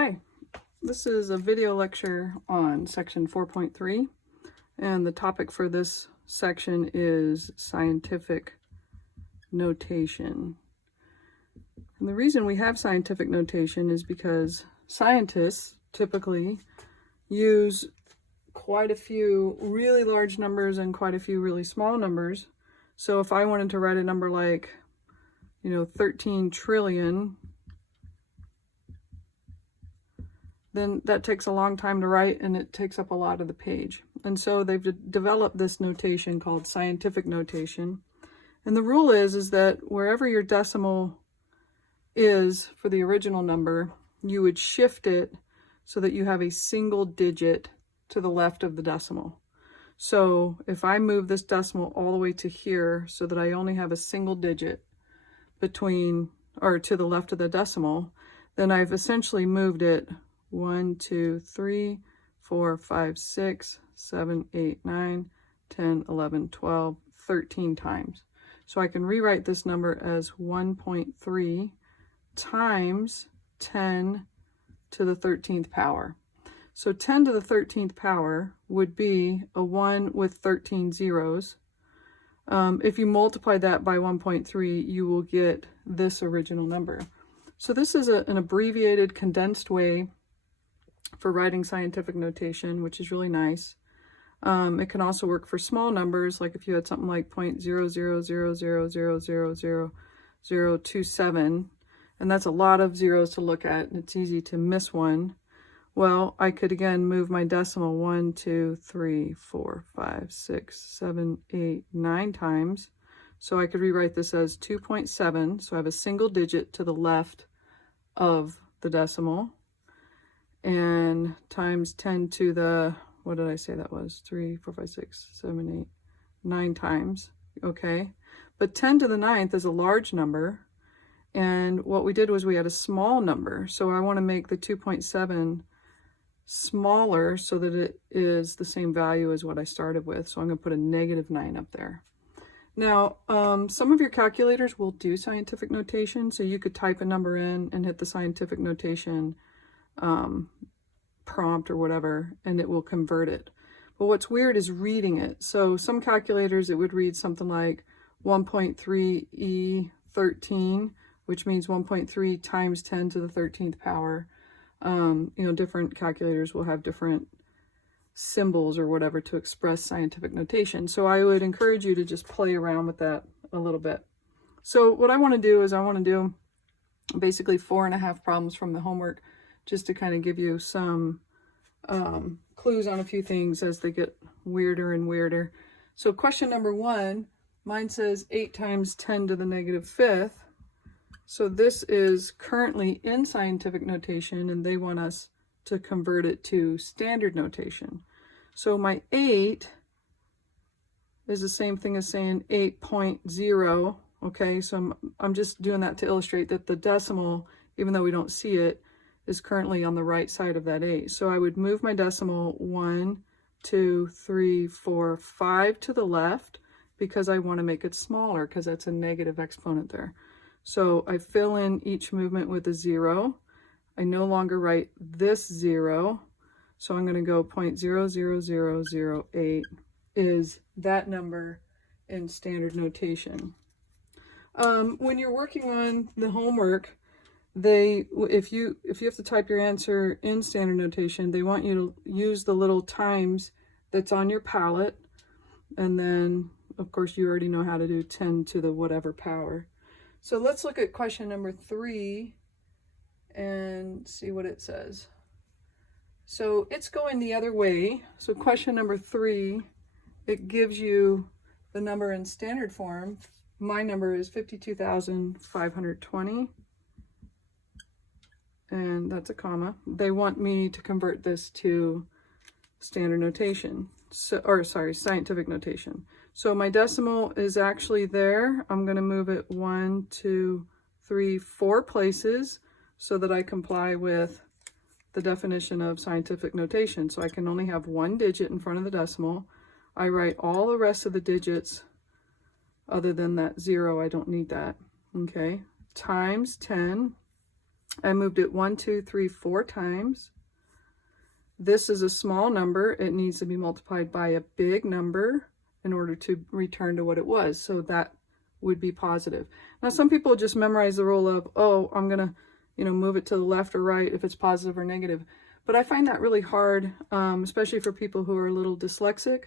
Hi, this is a video lecture on section 4.3, and the topic for this section is scientific notation. And the reason we have scientific notation is because scientists typically use quite a few really large numbers and quite a few really small numbers. So if I wanted to write a number like, 13 trillion, then that takes a long time to write and it takes up a lot of the page. And so they've developed this notation called scientific notation. And the rule is that wherever your decimal is for the original number, you would shift it so that you have a single digit to the left of the decimal. So if I move this decimal all the way to here so that I only have a single digit between or to the left of the decimal, then I've essentially moved it 1, 2, 3, 4, 5, 6, 7, 8, 9, 10, 11, 12, 13 times. So I can rewrite this number as 1.3 times 10 to the 13th power. So 10 to the 13th power would be a 1 with 13 zeros. If you multiply that by 1.3, you will get this original number. So this is an abbreviated, condensed way for writing scientific notation, which is really nice. It can also work for small numbers, like if you had something like 0.0000000027, and that's a lot of zeros to look at, and it's easy to miss one. Well, I could again move my decimal 1, 2, 3, 4, 5, 6, 7, 8, 9 times. So I could rewrite this as 2.7. So I have a single digit to the left of the decimal. And times 10 to the, what did I say that was? 3, 4, 5, 6, 7, 8, 9 times. Okay. But 10 to the 9th is a large number. And what we did was we had a small number. So I want to make the 2.7 smaller so that it is the same value as what I started with. So I'm going to put a -9 up there. Now, some of your calculators will do scientific notation, so you could type a number in and hit the scientific notation prompt or whatever, and it will convert it. But what's weird is reading it. So some calculators, it would read something like 1.3 E13, which means 1.3 times 10 to the 13th power. Different calculators will have different symbols or whatever to express scientific notation. So I would encourage you to just play around with that a little bit. So what I want to do is I want to do basically 4.5 problems from the homework, just to kind of give you some clues on a few things as they get weirder and weirder. So question number 1, mine says 8 times 10 to the -5th. So this is currently in scientific notation, and they want us to convert it to standard notation. So my 8 is the same thing as saying 8.0. Okay, so I'm just doing that to illustrate that the decimal, even though we don't see it, is currently on the right side of that 8. So I would move my decimal 1, 2, 3, 4, 5 to the left because I want to make it smaller because that's a negative exponent there. So I fill in each movement with a 0. I no longer write this 0. So I'm going to go 0.00008 is that number in standard notation. When you're working on the homework, if you have to type your answer in standard notation, they want you to use the little times that's on your palette. And then, of course, you already know how to do 10 to the whatever power. So let's look at question number 3 and see what it says. So it's going the other way. So question number 3, it gives you the number in standard form. My number is 52,520. And that's a comma. They want me to convert this to standard notation. Scientific notation. So my decimal is actually there. I'm going to move it 1, 2, 3, 4 places so that I comply with the definition of scientific notation. So I can only have one digit in front of the decimal. I write all the rest of the digits other than that 0. I don't need that. Okay. Times 10 I moved it 1, 2, 3, 4 times. This is a small number. It needs to be multiplied by a big number in order to return to what it was. So that would be positive. Now, some people just memorize the rule of, oh, I'm going to, move it to the left or right if it's positive or negative. But I find that really hard, especially for people who are a little dyslexic,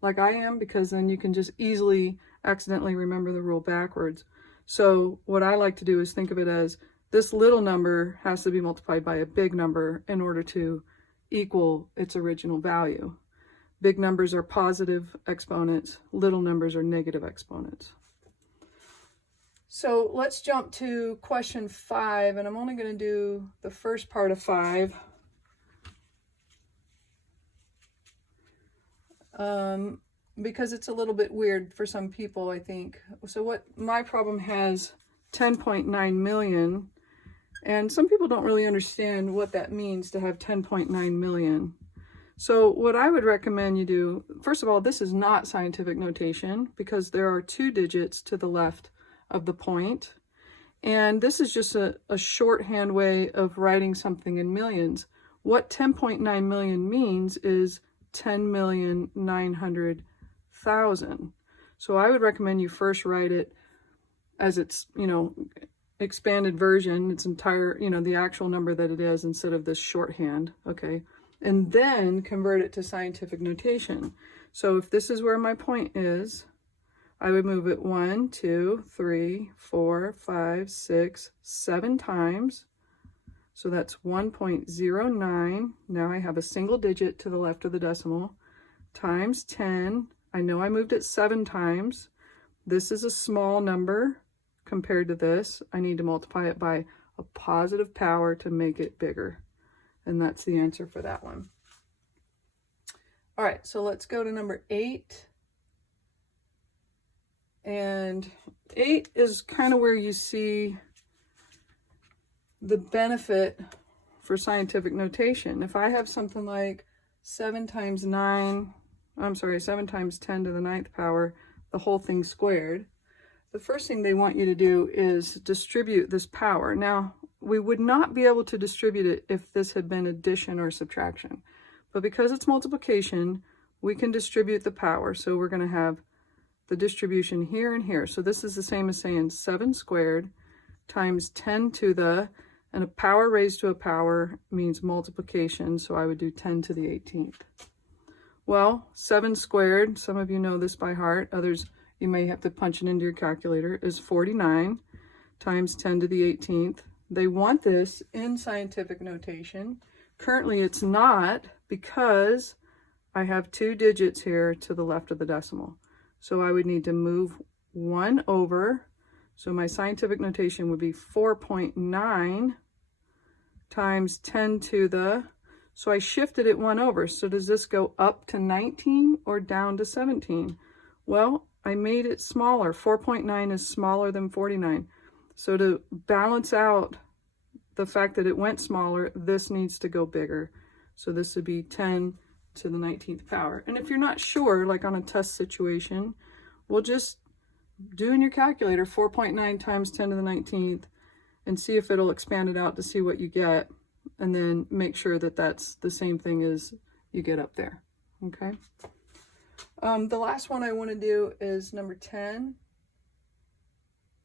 like I am, because then you can just easily accidentally remember the rule backwards. So what I like to do is think of it as this little number has to be multiplied by a big number in order to equal its original value. Big numbers are positive exponents, little numbers are negative exponents. So let's jump to question 5, and I'm only going to do the first part of 5. Because it's a little bit weird for some people, I think. So what my problem has 10.9 million, and some people don't really understand what that means to have 10.9 million. So what I would recommend you do, first of all, this is not scientific notation because there are 2 digits to the left of the point. And this is just a shorthand way of writing something in millions. What 10.9 million means is 10,900,000. So I would recommend you first write it as its, expanded version, its entire, the actual number that it is instead of this shorthand, okay? And then convert it to scientific notation. So if this is where my point is, I would move it 1, 2, 3, 4, 5, 6, 7 times. So that's 1.09. Now I have a single digit to the left of the decimal, times 10. I know I moved it 7 times. This is a small number compared to this. I need to multiply it by a positive power to make it bigger. And that's the answer for that one. All right, so let's go to number 8. And 8 is kind of where you see the benefit for scientific notation. If I have something like 7 times 10 to the 9th power, the whole thing squared, the first thing they want you to do is distribute this power. Now, we would not be able to distribute it if this had been addition or subtraction. But because it's multiplication, we can distribute the power. So we're going to have the distribution here and here. So this is the same as saying 7 squared times 10 to the, and a power raised to a power means multiplication, so I would do 10 to the 18th. Well, 7 squared, some of you know this by heart, others you may have to punch it into your calculator, is 49 times 10 to the 18th. They want this in scientific notation. Currently it's not because I have 2 digits here to the left of the decimal. So I would need to move 1 over. So my scientific notation would be 4.9 times 10 to the, so I shifted it 1 over. So does this go up to 19 or down to 17? Well, I made it smaller. 4.9 is smaller than 49. So to balance out the fact that it went smaller, this needs to go bigger. So this would be 10 to the 19th power. And if you're not sure, like on a test situation, we'll just do in your calculator 4.9 times 10 to the 19th and see if it'll expand it out to see what you get, and then make sure that that's the same thing as you get up there, okay? The last one I want to do is number 10,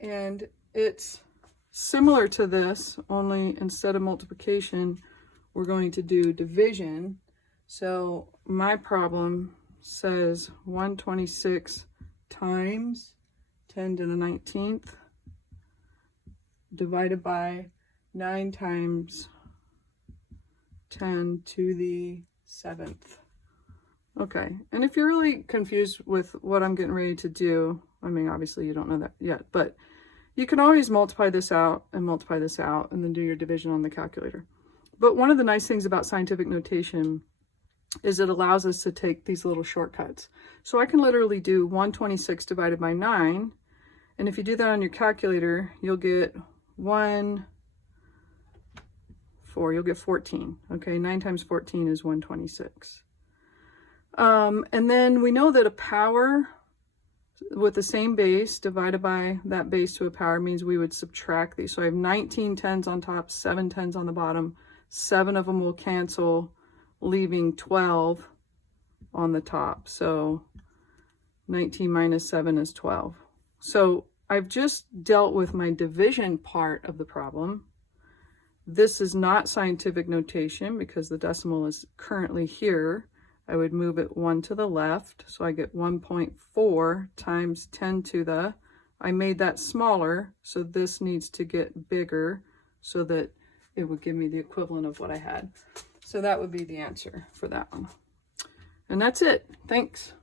and it's similar to this, only instead of multiplication, we're going to do division. So my problem says 126 times 10 to the 19th divided by 9 times 10 to the 7th. Okay, and if you're really confused with what I'm getting ready to do, I mean, obviously you don't know that yet, but you can always multiply this out and then do your division on the calculator. But one of the nice things about scientific notation is it allows us to take these little shortcuts. So I can literally do 126 divided by 9, and if you do that on your calculator, you'll get 14. You'll get 14. Okay, 9 times 14 is 126. And then we know that a power with the same base divided by that base to a power means we would subtract these. So I have 19 tens on top, 7 tens on the bottom. 7 of them will cancel, leaving 12 on the top. So 19 minus 7 is 12. So I've just dealt with my division part of the problem. This is not scientific notation because the decimal is currently here. I would move it 1 to the left, so I get 1.4 times 10 to the, I made that smaller, so this needs to get bigger so that it would give me the equivalent of what I had. So that would be the answer for that one. And that's it. Thanks.